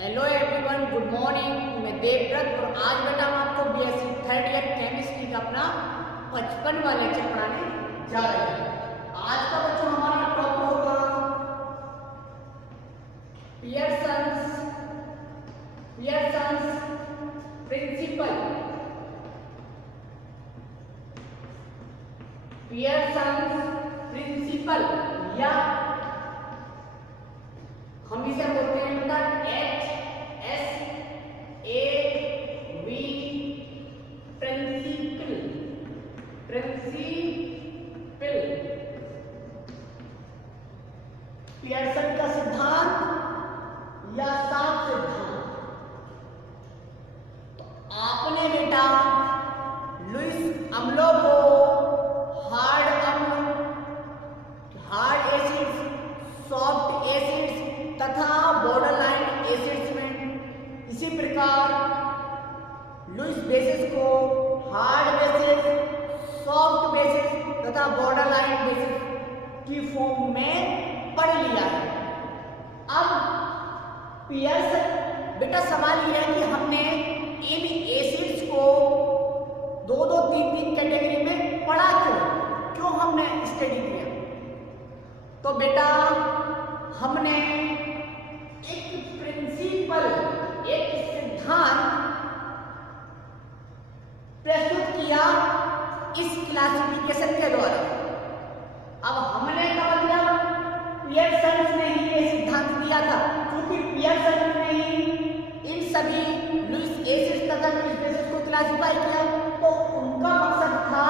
Hello everyone, good morning. मैं देवव्रत और आज बेटा हम आपको बीएससी थर्ड ईयर केमिस्ट्री का अपना 55वां लेक्चर पढ़ाने जा रहे हैं। आज का बच्चों हमारा टॉपिक होगा पियर्सन्स प्रिंसिपल। पियर्सन्स प्रिंसिपल या हम इसे बोलते हैं बेटा HSAV प्रिंसिपल। पियर्सन का सिद्धांत या सात सिद्धांत। तो आपने बेटा लुईस अम्लों को हार्ड एसिड्स, सॉफ्ट एसिड्स तथा बॉर्डरलाइन एसिड्स में, इसी प्रकार लुईस बेसिस को हार्ड बेसिस, सॉफ्ट बेसिस तथा बॉर्डरलाइन बेसिस की फॉर्म में पढ़ लिया है। अब पियर्सन बेटा सवाल यह है कि हमने इन एसिड्स को दो दो तीन तीन कैटेगरी में पढ़ा क्यों हमने स्टडी किया? तो बेटा हमने एक प्रिंसिपल, एक सिद्धांत प्रस्तुत किया इस क्लासिफिकेशन के द्वारा। अब हमने कहा दिया पियर्सन ने ही ये सिद्धांत दिया था, क्योंकि पियर्सन ने ही इन सभी लुईस एसिड्स तथा लुईस बेसिस को क्लासिफाई किया, तो उनका मकसद था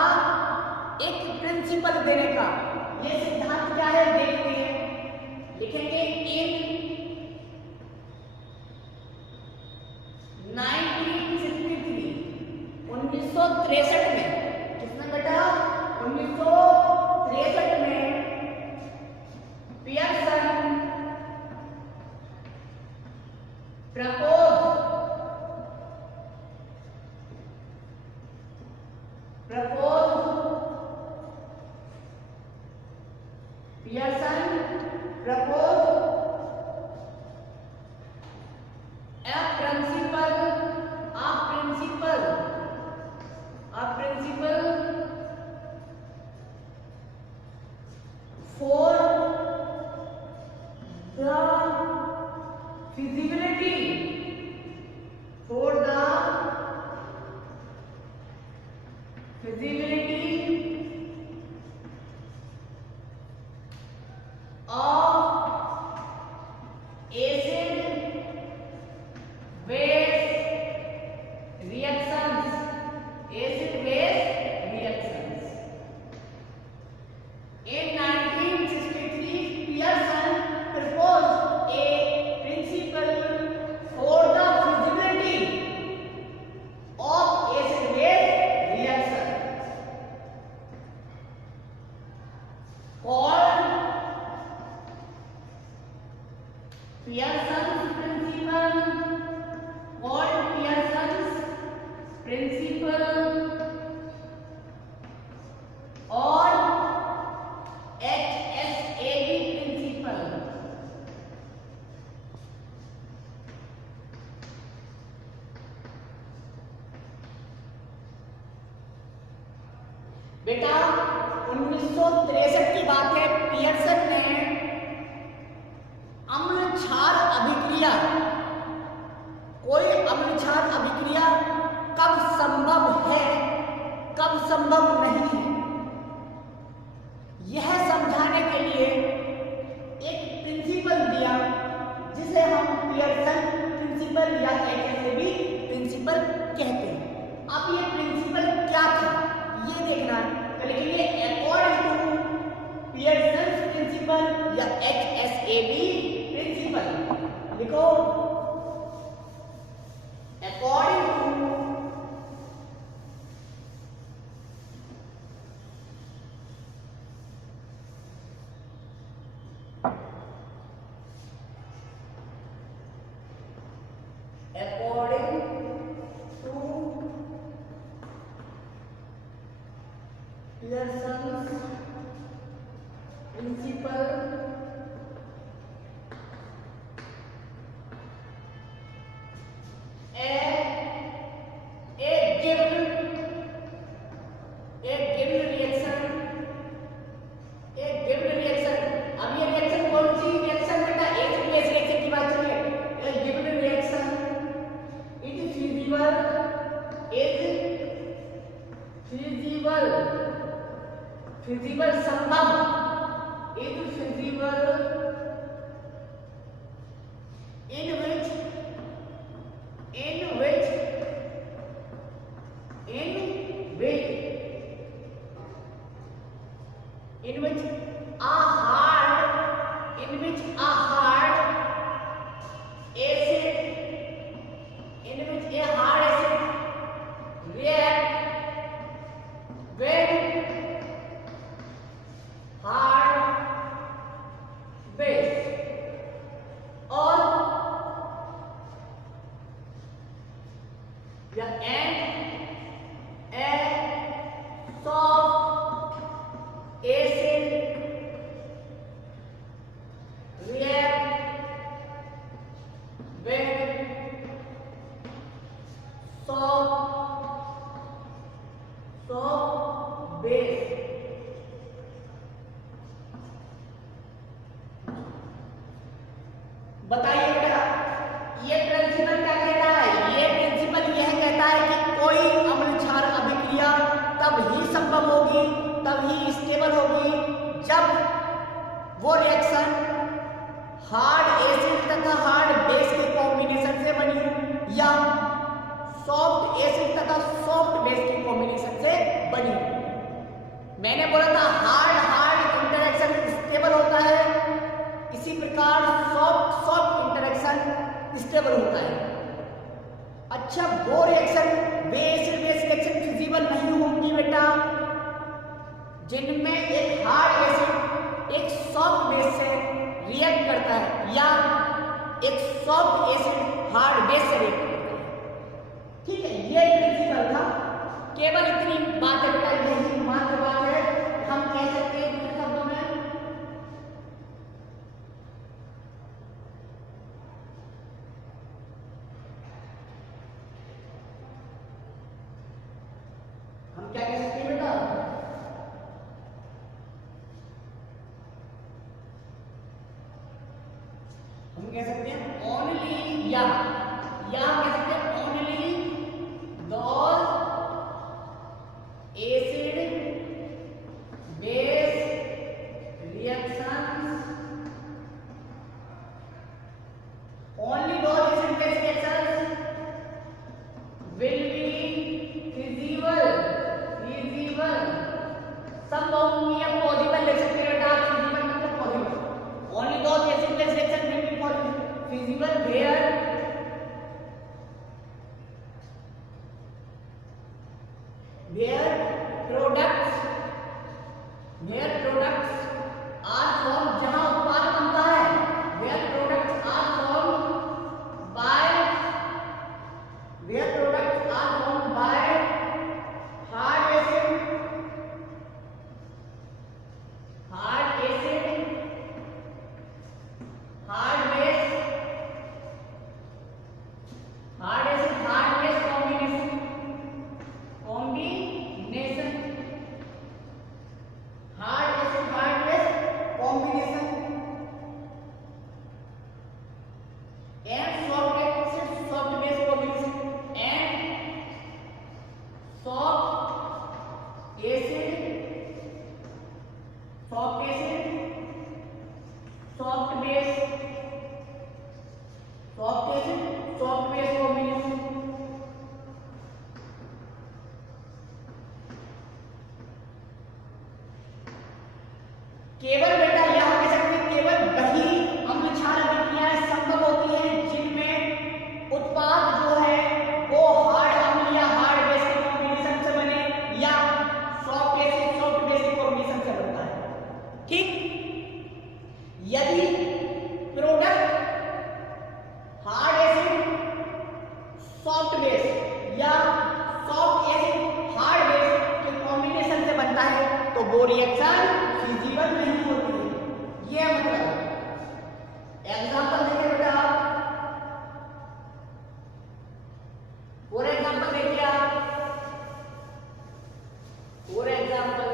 एक प्रिंसिपल देने का। ये सिद्धांत क्या है देखते हैं। लिखेंगे इन 1963 में, किसमें बेटा 1963 में Pearson propose for the feasibility of acid base reactions, In 1963, Pearson proposed a principle for the feasibility of acid-base reactions called Pearson's principle और HSAV प्रिंसिपल। बेटा 1963 की बात है। पियर्सन ने अम्ल क्षार अभिक्रिया, कोई अम्ल क्षार अभिक्रिया कब संभव है, कब संभव नहीं है, यह समझाने के लिए एक प्रिंसिपल दिया, जिसे हम पियर्सन प्रिंसिपल या HSAV प्रिंसिपल कहते हैं। अब ये प्रिंसिपल क्या था ये देखना है। तो लिखिए अकॉर्डिंग टू पियर्सन प्रिंसिपल या HSAV प्रिंसिपल। लिखो according to Pearson's principle a hard in which a hard acid react when hard base or the end a soft acid react when soft base बताइए बेटा ये principal क्या कहता है? ये principal यह कहता है कि कोई अम्ल क्षार अभिक्रिया तब ही संभव होगी, तब ही स्टेबल होगी जब वो रिएक्शन हार्ड एसिड तथा हार्ड बेस के कॉम्बिनेशन से बनी हो या सॉफ्ट एसिड तथा सॉफ्ट बेस के कॉम्बिनेशन से बनी हो। मैंने बोला था हार्ड हार्ड इंटरेक्शन स्टेबल होता है, इसी प्रकार सॉफ्ट सॉफ्ट इंटरेक्शन स्टेबल होता है। अच्छा, वो रिएक्शन वे एसिड बेस रिएक्शन फिजिबल नहीं होंगी बेटा जिनमें एक हार्ड एसिड एक सॉफ्ट बेस से रिएक्ट करता है या एक सॉफ्ट एसिड हार्ड बेस से रिएक्ट करता है। ठीक है, ये प्रिंसिपल था। केवल इतनी बात है बेटा, यही मात्र बात है हम कह सकते हैं दूसरे शब्दों में। हम क्या कह सकते हैं बेटा? हम कह सकते हैं ओनली या कह सकते हैं only those acid base reactions, only those acid base reactions will be feasible संभव होंगी या पॉसिबल ले सकते हैं बेटा आप। फिजिबल मतलब possible. Only those acid base reaction will be feasible where products are formed, जहां उत्पाद बनता है, where products are formed by hard acid hard base केवल बेटा यह कह सकते हैं केवल वही अम्ल क्षार अभिक्रियाएं संभव होती हैं जिनमें उत्पाद जो है वो हार्ड अम्ल या हार्ड बेस के कॉम्बिनेशन से बने या सॉफ्ट एसिड सॉफ्ट बेस के कॉम्बिनेशन से बनता है। ठीक, यदि product hard acid soft base या सॉफ्ट एसिड हार्ड बेस के कॉम्बिनेशन से बनता है तो वो रिएक्शन फिजिबल नहीं होती है। ये मतलब एग्जांपल देखिए बेटा, और एग्जांपल देखिए आप, और एग्जांपल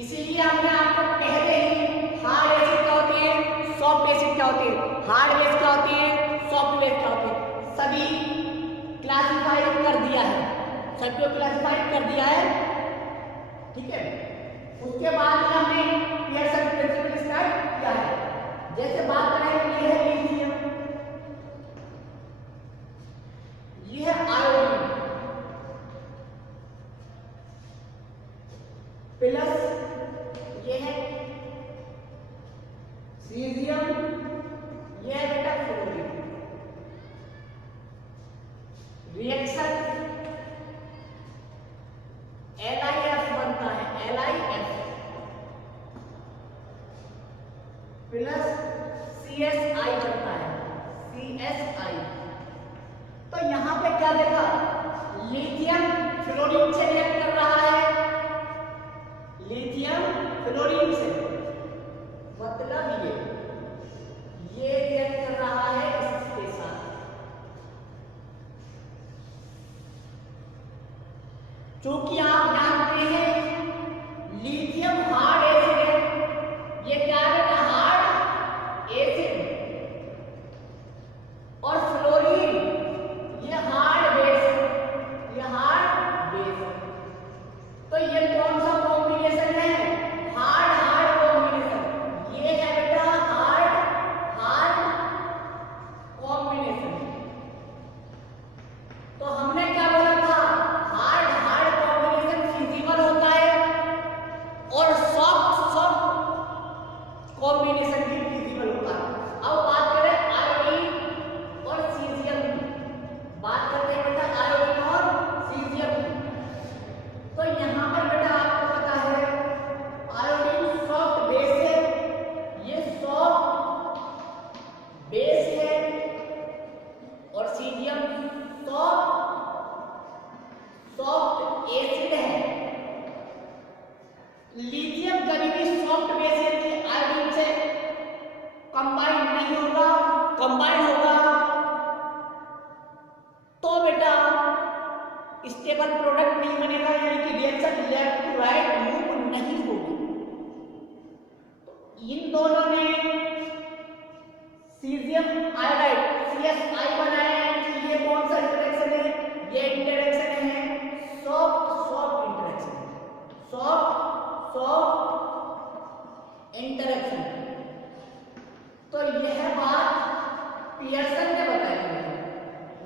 इसीलिए हमने आपको पहले ही हार्ड एसिड क्या होते हैं, सॉफ्ट एसिड क्या होते हैं, हार्ड बेस क्या होते हैं, सॉफ्ट बेस क्या होते हैं, सभी क्लासिफाई कर दिया है, सबको क्लासिफाई कर दिया है। ठीक है, उसके बाद हमने प्लस CSI बनता है, CSI। तो यहाँ पे क्या देखा, लिथियम फ्लोरीन से रिएक्ट कर रहा है, लिथियम फ्लोरीन से, मतलब ये रिएक्ट कर रहा है इसके साथ। चूंकि आप जानते हैं लिथियम हार्ड एसिड है, ये क्या है, हार्ड एसिड, और फ्लोरीन ये हार्ड बेस है, ये हार्ड बेस है। तो ये कौन सा कॉम्बिनेशन है, हार्ड हार्ड कॉम्बिनेशन, ये है बेटा हार्ड हार्ड कॉम्बिनेशन। तो हमने क्या बोला था, हार्ड हार्ड कॉम्बिनेशन फिजिबल होता है और सॉफ्ट सॉफ्ट कॉम्बिनेशन भी फिजिबल होता है। अब बात करें आयोडीन और सीजियम की, बात करते हैं बेटा आयोडीन और सीजियम की। तो यहाँ पर बेटा आपको पता है आयोडीन सॉफ्ट बेस है, ये सॉफ्ट बेस है, और सीजियम सॉफ्ट एसिड है। लिथियम कभी भी सॉफ्ट बेस है, आयोडीन से कंबाइन नहीं होगा, कंबाइन होगा तो बेटा स्टेबल प्रोडक्ट नहीं बनेगा, यानी कि reaction left to right move नहीं होगी। तो इन दोनों ने सीजियम आयोडाइड CSI बनाया है। ये कौन सा इंटरेक्शन है, ये इंटरेक्शन है soft soft interaction, soft soft interaction. तो यह बात पियर्सन ने बताई है,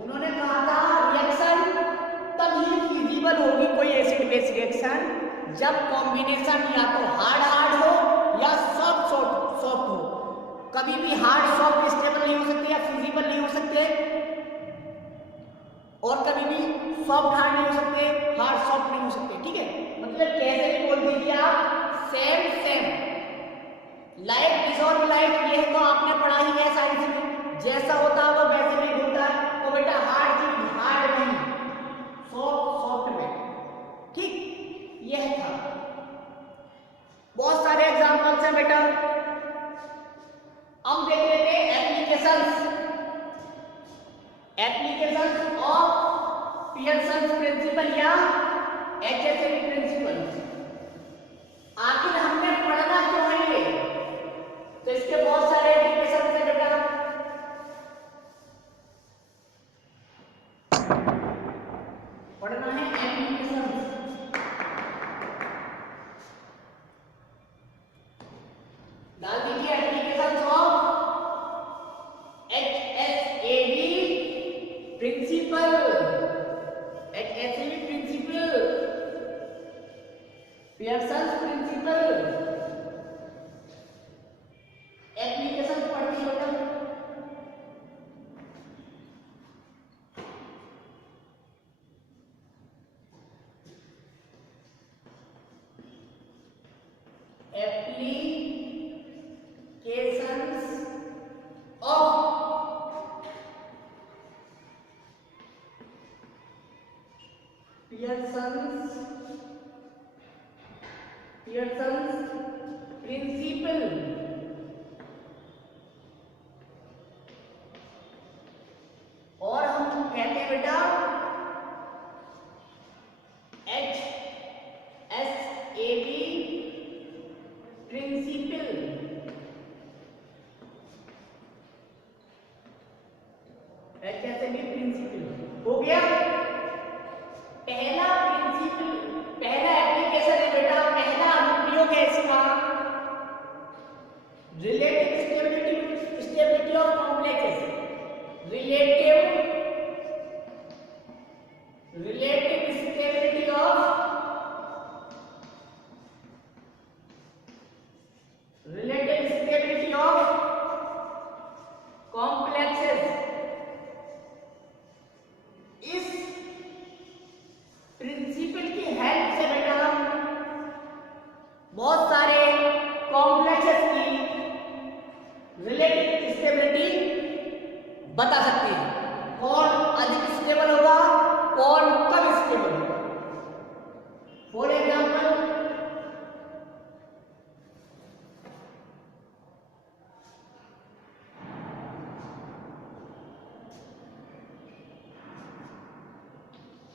उन्होंने कहा था रिएक्शन तभी फिजिबल होगी कोई एसिड बेस रिएक्शन जब कॉम्बिनेशन या तो हार्ड हार्ड हो या सॉफ्ट सॉफ्ट सॉफ्ट हो। कभी भी हार्ड सॉफ्ट स्टेबल नहीं हो सकते या फिजिबल नहीं हो सकते, और कभी भी सॉफ्ट हार्ड नहीं हो सकते, हार्ड सॉफ्ट नहीं हो सकते। ठीक है, मतलब कैसे भी बोल दीजिए आप, same same, like disorder like, ये तो आपने पढ़ा ही है साइंस में, जैसा होता है वो वैसे नहीं होता है। तो बेटा हार्ड चीज हार्ड नहीं, सॉफ्ट सॉफ्ट में। ठीक, यह था। बहुत सारे एग्जांपल्स हैं बेटा, हम देख लेते हैं applications, applications of Pearson's principle या HSLD प्रिंसिपल। आखिर हमने पढ़ना क्यों है ये, तो इसके बहुत सारे एप्लीकेशंस हैं बेटा। पढ़ना है एप्लीकेशंस, डाल दीजिए applications of HSLD principle, HSLD principle, Pearson's principle, application पढ़ती हो बेटा। Applications of Pearson's principle. और हम कहते हैं बेटा HSLD प्रिंसिपल। HSLD प्रिंसिपल हो गया। पहला प्रिंसिपल, पहला एप्लीकेशन है बेटा, पहला अनुप्रयोग है इसका, relative stability of complexes, relative stability of complexes. इस प्रिंसिपल की हेल्प से बेटा बहुत सारे कॉम्प्लेक्सेस की बता सकती है कौन अधिक स्टेबल होगा, कौन कम स्टेबल होगा। For example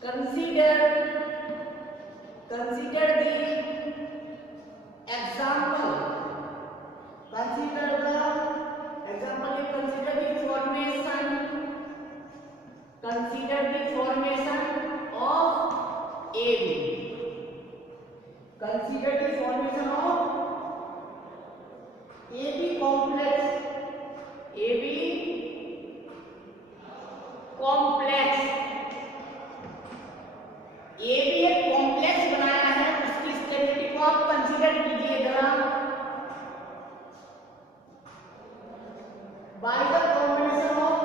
consider the example, consider the formation of AB, consider the formation of AB complex, AB complex, ए भी एक कॉम्प्लेक्स बनाया है, उसकी स्टेबिलिटी को आप कंसीडर कीजिए जरा। By the combination of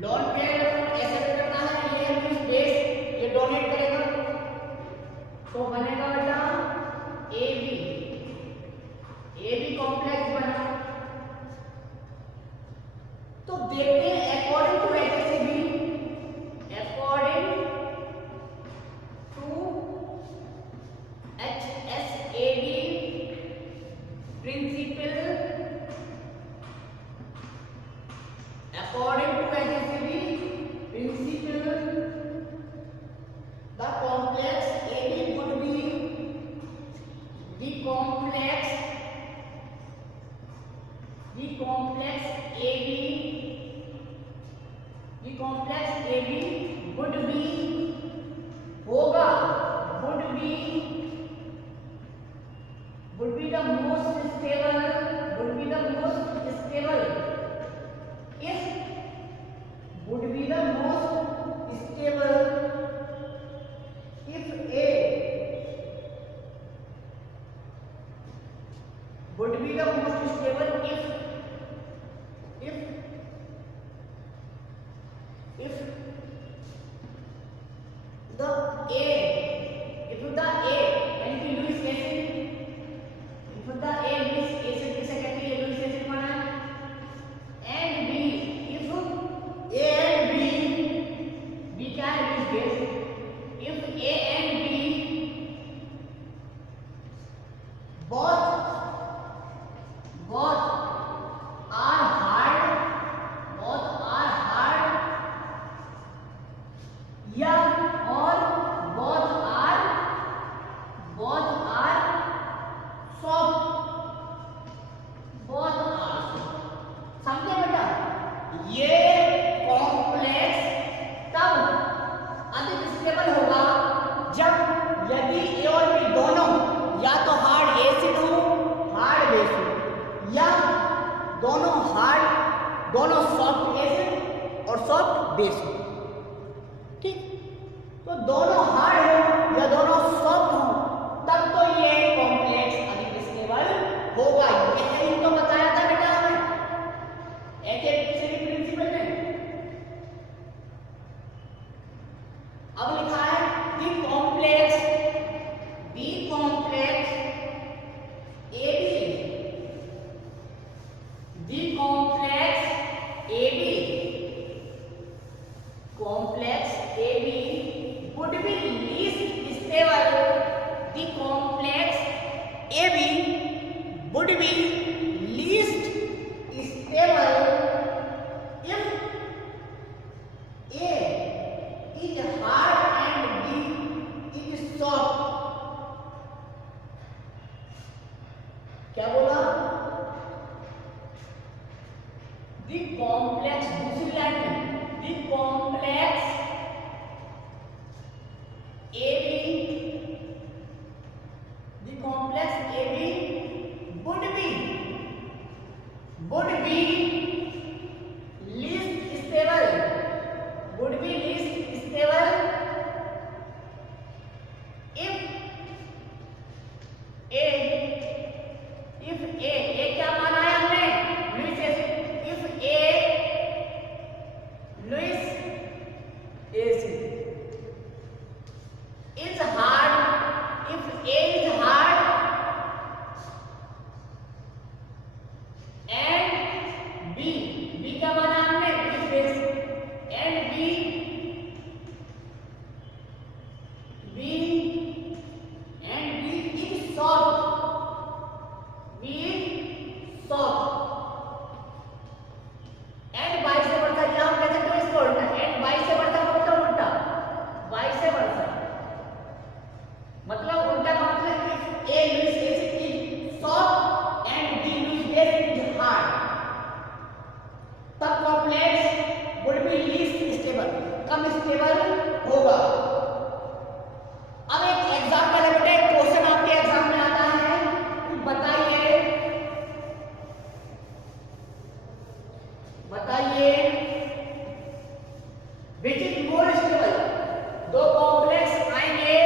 lone pair ऐसे करना है, ये लुईस बेस ये डोनेट करेगा तो बनेगा बेटा ए बी कॉम्प्लेक्स बना। तो देखते हैं according to HSAB, according to HSAB principle, according to HSAB principle, the complex AB would be the complex AB would be होगा, would be the most stable, would be the most stable if would be the most stable if A would be the most stable if the A यानी कि Lewis acid, if the A Lewis acid किसे कहते हैं, Lewis acid बना and B if A and B क्या है Lewis base, if A and B both are hard या और both are soft, समझे बेटा। ये कॉम्प्लेक्स तब अधिक स्टेबल होगा जब यदि ए और बी दोनों या तो हार्ड एसिड हो, हार्ड बेस हो, या दोनों सॉफ्ट एसिड और सॉफ्ट बेस हो। ठीक, तो दोनों हार्ड हो या दोनों सॉफ्ट हो तब तो ये कॉम्प्लेक्स अधिक स्टेबल होगा। ऐसे ही तो बताया था बेटा हमें HSAB प्रिंसिपल में। अब लिखा है the complex AB, the complex AB would be least stable, the complex AB would be least stable if A is hard and is hard, if A is hard and B क्या माना हमने, इस base, and B is soft, B is soft, and vice versa, या हम कह सकते हैं इसको उल्टा, and vice versa का उल्टा, vice versa मतलब उल्टा का मतलब if A Lewis acid is soft and B Lewis acid is hard, तब complex would be least stable, come stable होगा। अब एक एग्जाम्पल है बेटा, एक क्वेश्चन आपके एग्जाम में आता है, बताइए विच इज मोर स्टेबल, दो कॉम्प्लेक्स आएंगे,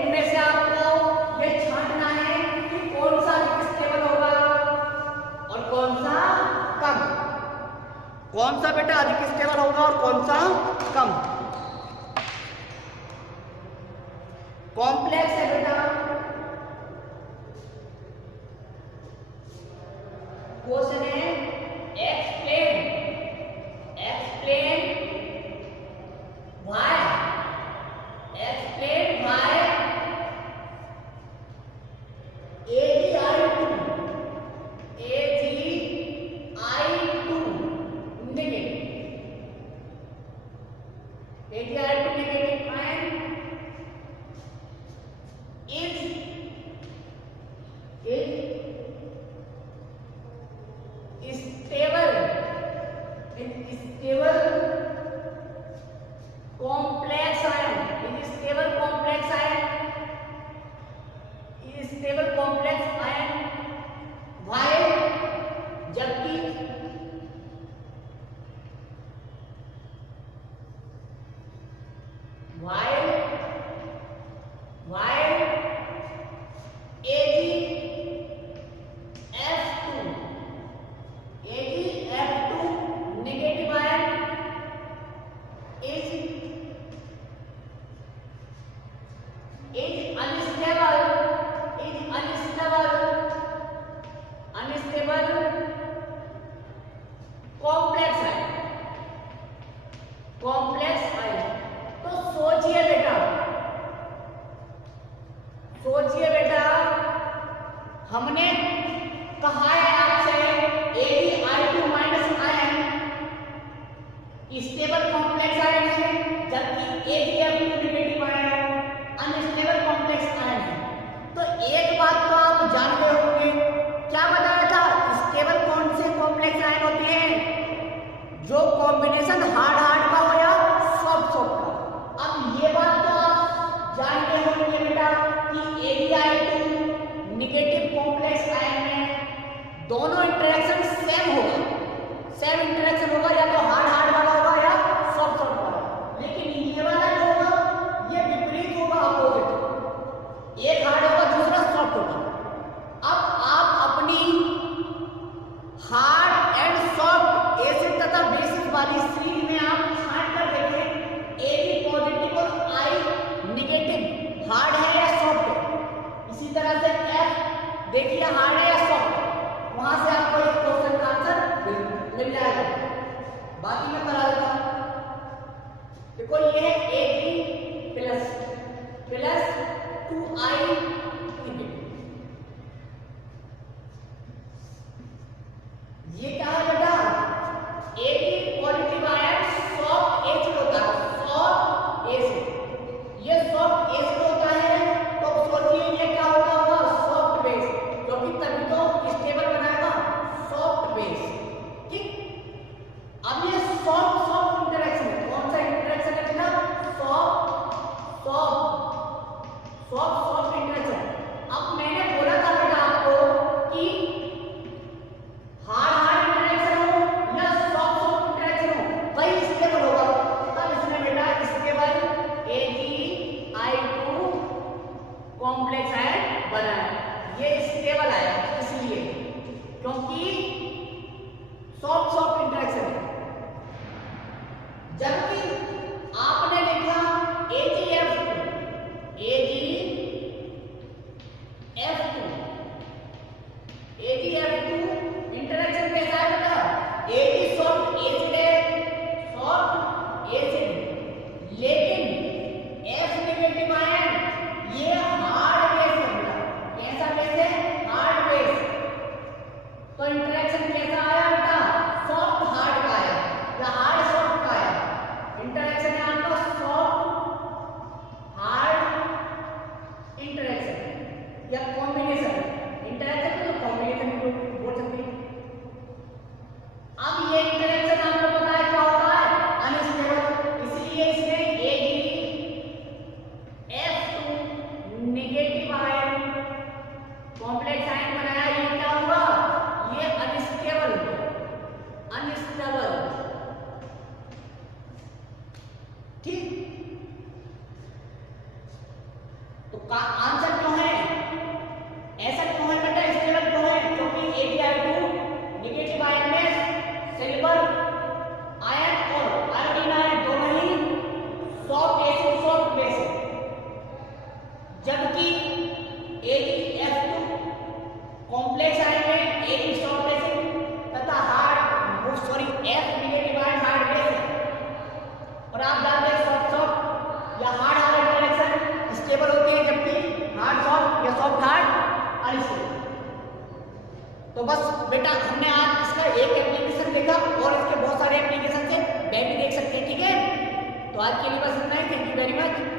उनमें से आपको ये छांटना है कि कौन सा स्टेबल होगा और कौन सा कम, कौन सा बेटा अधिक स्टेबल होगा और कौन सा कम। कॉम्प्लेक्स है बेटा, क्वेश्चन है explain why AgI2 negative ion is stable complex ion, is stable complex ion, while जबकि AgF2 negative ion is unstable complex ion। तो सोचिए बेटा हमने कहा है आपसे AgI2 minus ion stable complex ion है, जबकि AgF2 negative ion unstable complex ion है। तो एक बात तो आप जानते होंगे, क्या बताया था, स्टेबल कौन से कॉम्प्लेक्स आयन होते हैं, जो कॉम्बिनेशन हार्ड का हो या सॉफ्ट का। अब ये बात तो आप जानते होंगे बेटा कि AgI2 नेगेटिव कॉम्प्लेक्स आयन में दोनों इंटरेक्शन सेम इंटरेक्शन होगा, या तो हार्ड वाला होगा या सॉफ्ट वाला। लेकिन ये वाला जो होगा ये विपरीत होगा, अपोजिट, एक हार्ड होगा दूसरा सॉफ्ट होगा। अब आप अपनी हार्ड एंड सॉफ्ट एसिड तथा बेसिस वाली सीरीज में आप छांट कर देखें Ag पॉजिटिव और I नेगेटिव हार्ड है या सॉफ्ट है। इसी तरह से F देखिए हार्ड है या सॉफ्ट, वहां से आपको इस क्वेश्चन का आंसर मिल जाएगा। बात तो आंसर क्यों है, ऐसा क्यों है बेटा, स्टेबल क्यों है, क्योंकि AgI2 नेगेटिव आयन में सिल्वर आयन और आयोडीन आयन दोनों ही सॉफ्ट एसिड सॉफ्ट बेस है, जबकि AgF2 कॉम्प्लेक्स आयन में एक सॉफ्ट एसिड तथा F negative ion hard base है। और आप जानते हैं सॉफ्ट सॉफ्ट या हार्ड हार्ड इंटरेक्शन स्टेबल होती है, जबकि हार्ड सॉफ्ट या सॉफ्ट हार्ड अनस्टेबल। तो बस बेटा हमने आज इसका एक एप्लीकेशन देखा और इसके बहुत सारे एप्लीकेशन से वे भी देख सकते हैं, ठीक है। तो आज के लिए बस इतना ही, थैंक यू वेरी मच।